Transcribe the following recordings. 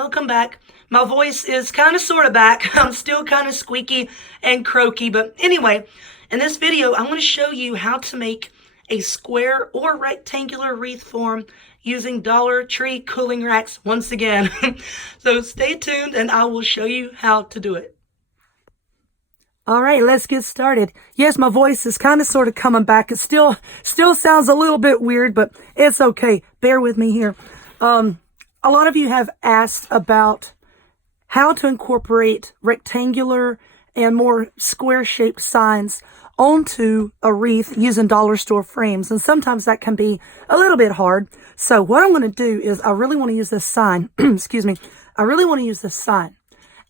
welcome back. My voice is kind of sort of back. I'm still kind of squeaky and croaky, but anyway, in this video, I'm going to show you how to make a square or rectangular wreath form using Dollar Tree cooling racks once again. So stay tuned and I will show you how to do it. All right, let's get started. Yes, my voice is kind of sort of coming back. It still sounds a little bit weird, but it's okay. Bear with me here. A lot of you have asked about how to incorporate rectangular and more square-shaped signs onto a wreath using dollar store frames. And sometimes that can be a little bit hard. So what I'm going to do is I really want to use this sign. Excuse me. I really want to use this sign.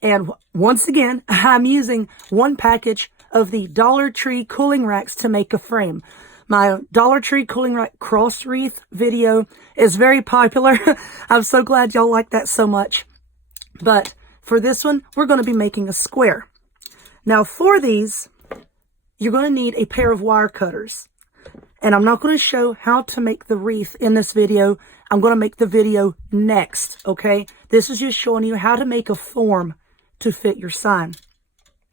And once again, I'm using one package of the Dollar Tree cooling racks to make a frame. My Dollar Tree cooling rack cross wreath video is very popular. I'm so glad y'all like that so much. But for this one, we're going to be making a square. Now for these, you're going to need a pair of wire cutters. And I'm not going to show how to make the wreath in this video. I'm going to make the video next, okay? This is just showing you how to make a form to fit your sign.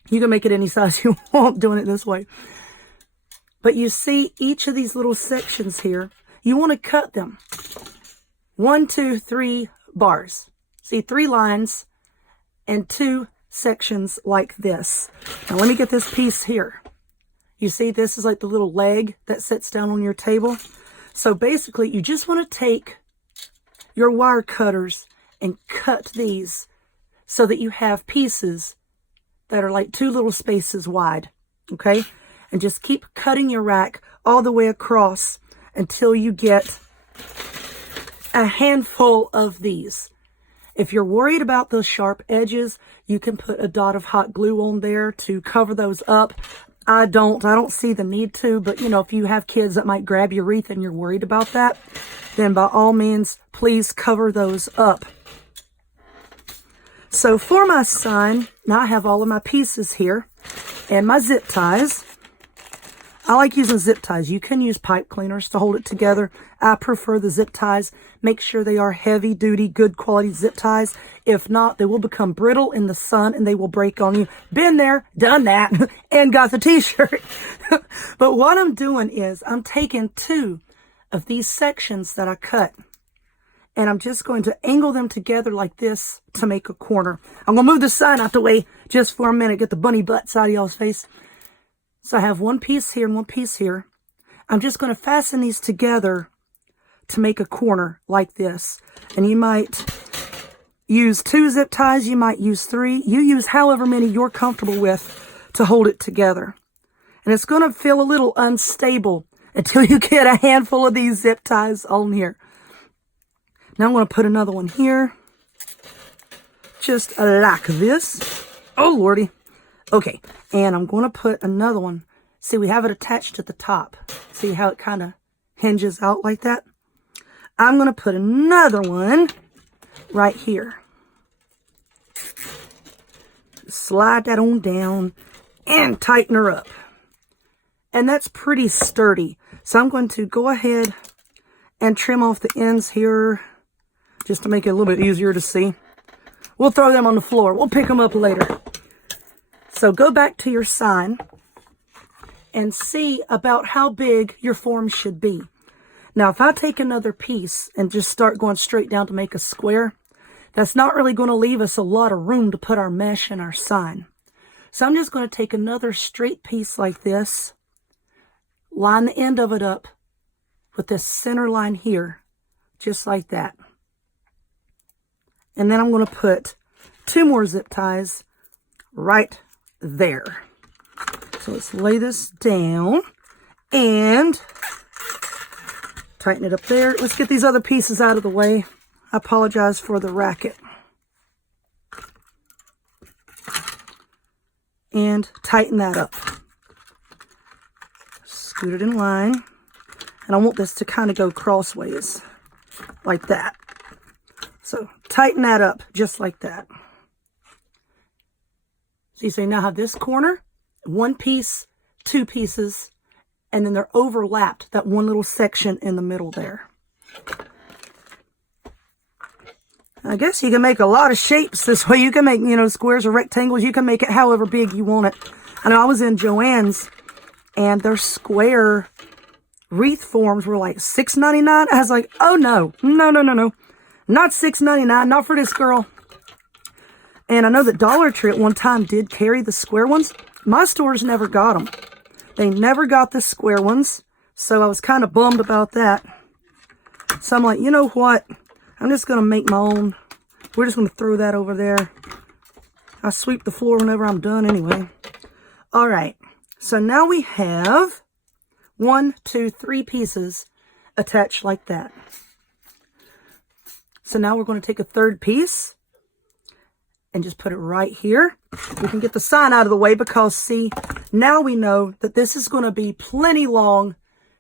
You can make it any size you want doing it this way. But you see each of these little sections here, you want to cut them. 1, 2, 3 bars. See, 3 lines and 2 sections like this. Now let me get this piece here. You see, this is like the little leg that sits down on your table. So basically, you just want to take your wire cutters and cut these so that you have pieces that are like 2 little spaces wide, okay? And just keep cutting your rack all the way across until you get a handful of these. If you're worried about those sharp edges, you can put a dot of hot glue on there to cover those up. I don't see the need to, but you know, if you have kids that might grab your wreath and you're worried about that, then by all means, please cover those up. So for my sign, now I have all of my pieces here and my zip ties. I like using zip ties. You can use pipe cleaners to hold it together. I prefer the zip ties. Make sure they are heavy duty, good quality zip ties. If not, they will become brittle in the sun and they will break on you. Been there, done that, and got the t-shirt. But what I'm doing is I'm taking 2 of these sections that I cut and I'm just going to angle them together like this to make a corner. I'm going to move the sign out the way just for a minute, get the bunny butts out of y'all's face. So I have one piece here and one piece here. I'm just going to fasten these together to make a corner like this. And you might use 2 zip ties. You might use 3. You use however many you're comfortable with to hold it together. And it's going to feel a little unstable until you get a handful of these zip ties on here. Now I'm going to put another one here. Just like this. Oh, Lordy. Okay, and I'm going to put another one. See, we have it attached at the top. See how it kind of hinges out like that? I'm going to put another one right here. Slide that on down and tighten her up. And that's pretty sturdy. So I'm going to go ahead and trim off the ends here just to make it a little bit easier to see. We'll throw them on the floor. We'll pick them up later. So go back to your sign and see about how big your form should be. Now, if I take another piece and just start going straight down to make a square, that's not really going to leave us a lot of room to put our mesh and our sign. So I'm just going to take another straight piece like this, line the end of it up with this center line here, just like that. And then I'm going to put 2 more zip ties right there. So let's lay this down and tighten it up there. Let's get these other pieces out of the way. I apologize for the racket. And tighten that up. Scoot it in line. And I want this to kind of go crossways like that. So tighten that up just like that. So you see now I have this corner, 1 piece, 2 pieces, and then they're overlapped, that one little section in the middle there. I guess you can make a lot of shapes this way. You can make, squares or rectangles. You can make it however big you want it. I know I was in Joann's and their square wreath forms were like $6.99. I was like, oh no, no. Not $6.99, not for this girl. And I know that Dollar Tree at one time did carry the square ones. My stores never got them. They never got the square ones. So I was kind of bummed about that. So I'm like, you know what? I'm just going to make my own. We're just going to throw that over there. I sweep the floor whenever I'm done anyway. All right. So now we have 1, 2, 3 pieces attached like that. So now we're going to take a third piece and just put it right here. We can get the sign out of the way because, see, now we know that this is going to be plenty long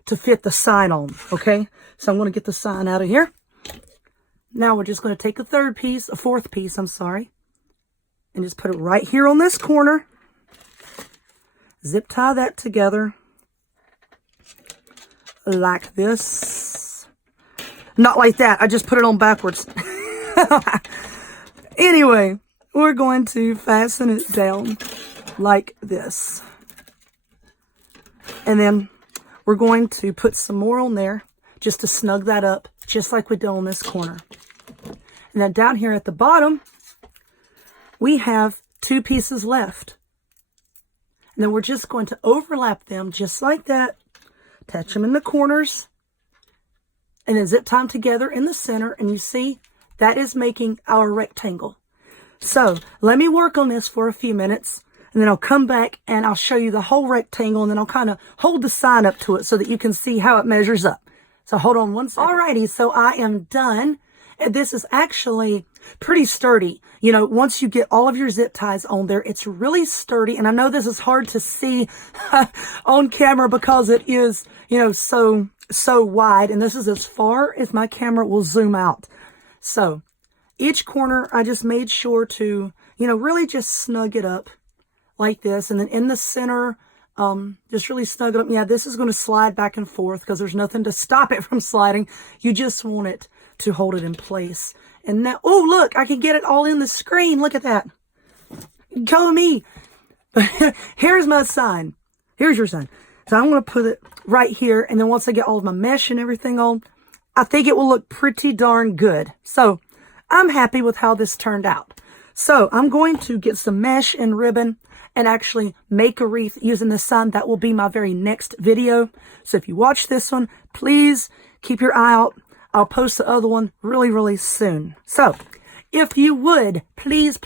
to fit the sign on, okay? So I'm going to get the sign out of here. Now we're just going to take a fourth piece, and just put it right here on this corner. Zip tie that together like this. Not like that. I just put it on backwards. Anyway, we're going to fasten it down like this. And then we're going to put some more on there just to snug that up, just like we did on this corner. And then down here at the bottom, we have 2 pieces left. And then we're just going to overlap them just like that, attach them in the corners, and then zip tie them together in the center. And you see, that is making our rectangle. So let me work on this for a few minutes, and then I'll come back and I'll show you the whole rectangle, and then I'll kind of hold the sign up to it so that you can see how it measures up. So hold on one second. Alrighty, so I am done. And this is actually pretty sturdy. Once you get all of your zip ties on there, it's really sturdy. And I know this is hard to see on camera because it is, so wide. And this is as far as my camera will zoom out. So each corner, I just made sure to, really just snug it up like this. And then in the center, just really snug it up. Yeah, this is going to slide back and forth because there's nothing to stop it from sliding. You just want it to hold it in place. And now, oh, look, I can get it all in the screen. Look at that. Go me. Here's my sign. Here's your sign. So I'm going to put it right here. And then once I get all of my mesh and everything on, I think it will look pretty darn good. So I'm happy with how this turned out. So I'm going to get some mesh and ribbon and actually make a wreath using the sign. That will be my very next video. So if you watch this one, please keep your eye out. I'll post the other one really, really soon. So if you would, please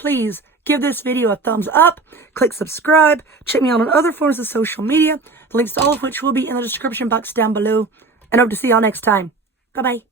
give this video a thumbs up, click subscribe, check me out on other forms of social media, links to all of which will be in the description box down below, and hope to see y'all next time. Bye-bye.